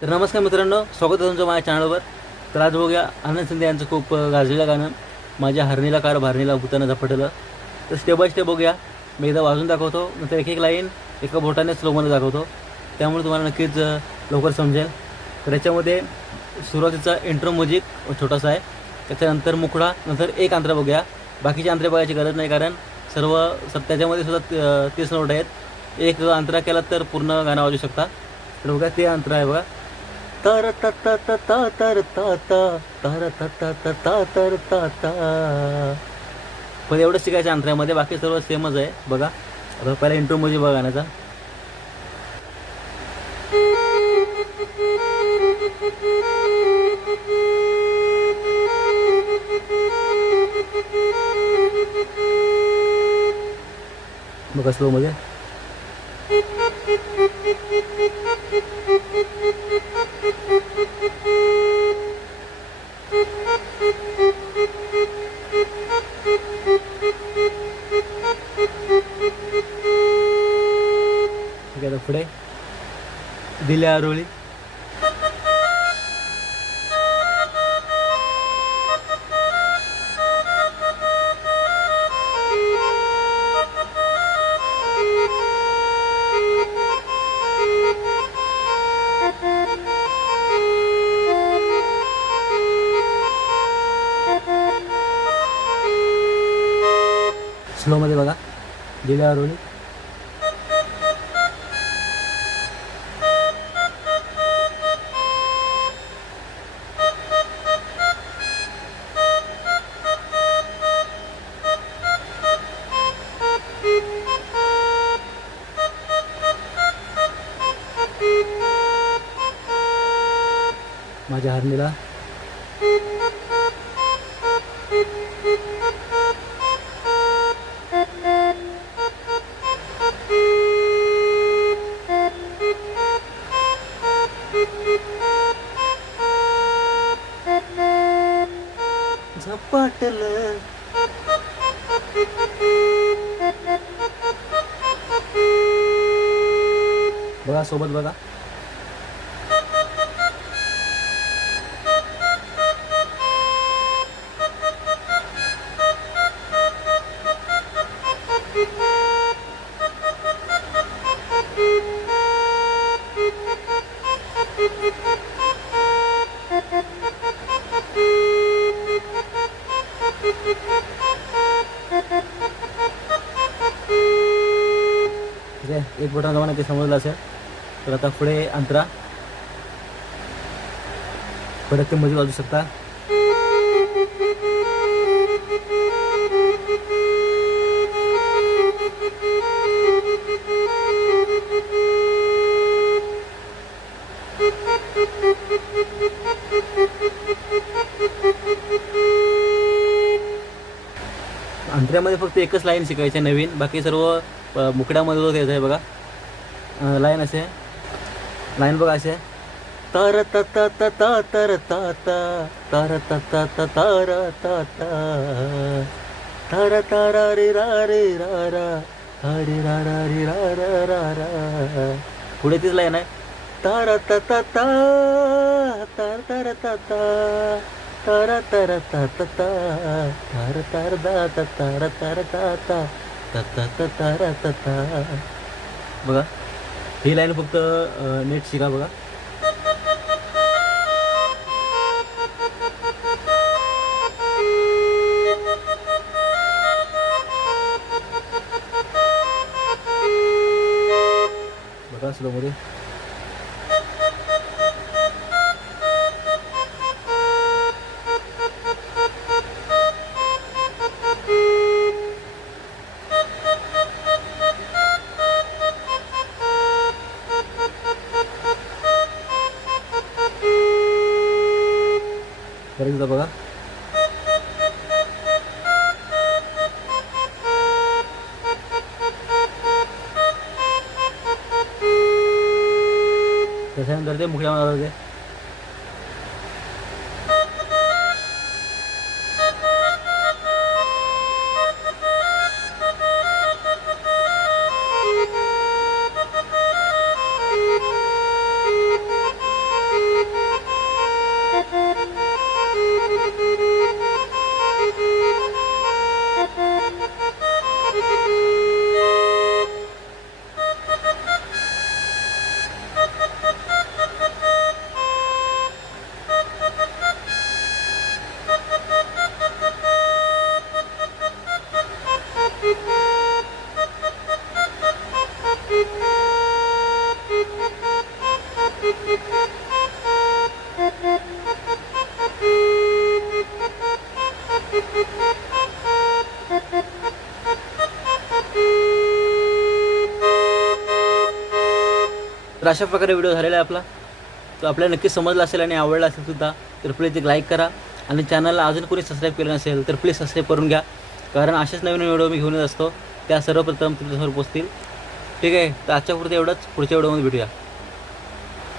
तर नमस्कार मित्रांनो, स्वागत आहे तुमचं माझ्या चॅनलवर. तर आज बघूया आनंद शिंदे यांचं खूप गाजलेलं गाणं माझ्या हरणीला कार भरणीला भूतानं झपटलं. तर स्टेप बाय स्टेप बघूया. मी एकदा वाजून दाखवतो, नंतर एक एक लाईन एका बोटाने स्लोमध्ये दाखवतो, त्यामुळे तुम्हाला नक्कीच लवकर समजेल. तर याच्यामध्ये सुरुवातीचा इंट्रो म्युझिक छोटासा आहे, त्याच्यानंतर मुखडा, नंतर एक अंतरा बघूया. बाकीचे अंतरे बघायची गरज नाही, कारण सर्व त्याच्यामध्ये सुद्धा 30 नोट आहेत. एक अंतरा केला तर पूर्ण गाणं वाजू शकता. तर बघा ते अंतर आहे बघा. तर त त त त तर त त तर त त त त तर त त. पण एवढंच शिकायचं अंतरामध्ये, बाकी सर्व सेमच आहे बघा. आता पहिला इंट्रो मध्ये बघा गाण्याचा. बघा स्लो मध्ये. ठीक आहे, पुढे दिल्या आरोळी. स्लो मध्ये बघा, दिल्या आरोळी. माझ्या हरणीला. झपाटलं. बघा सोबत बघा. ठीक आहे, एक बोटानं तुम्हाला ते समजलं असेल. तर आता पुढे अंतरा, परत ते मध्ये वाजू शकता. अंतऱ्यामध्ये फक्त एकच लाईन शिकायची नवीन, बाकी सर्व मुकड्यामध्ये होत आहे बघा. लाईन असे, लाईन बघा असे. तर त त त त तर त त तर त त त तर त त तर तर रे रा रे रा रा हरे रा रा रे रा रा रा रा. पुढे तीच लाईन आहे. तर त त त तर तर त त तर तर त त त तर तर दा त तर तर ता ता त त त तर त त. बघा, ही लाईन फक्त नीट शिका बघा. बघा स्लो मध्ये. परत एकदा बघा. त्याच्यानंतर ते मुखड्यामध्ये होते. तर अशा प्रकारे व्हिडिओ झालेला आहे आपला. तो आपल्याला नक्कीच समजला असेल आणि आवडला असेल सुद्धा, तर प्लीज एक लाईक करा. आणि चॅनलला अजून कोणी सबस्क्राईब केलं नसेल तर प्लीज सबस्क्राईब करून घ्या, कारण असेच नवीन व्हिडिओ मी घेऊन येत असतो, त्या सर्वप्रथम तुमच्यासमोर पोचतील. ठीक आहे, तर आजच्या पुरतं एवढंच. पुढच्या व्हिडिओमध्ये भेटूया.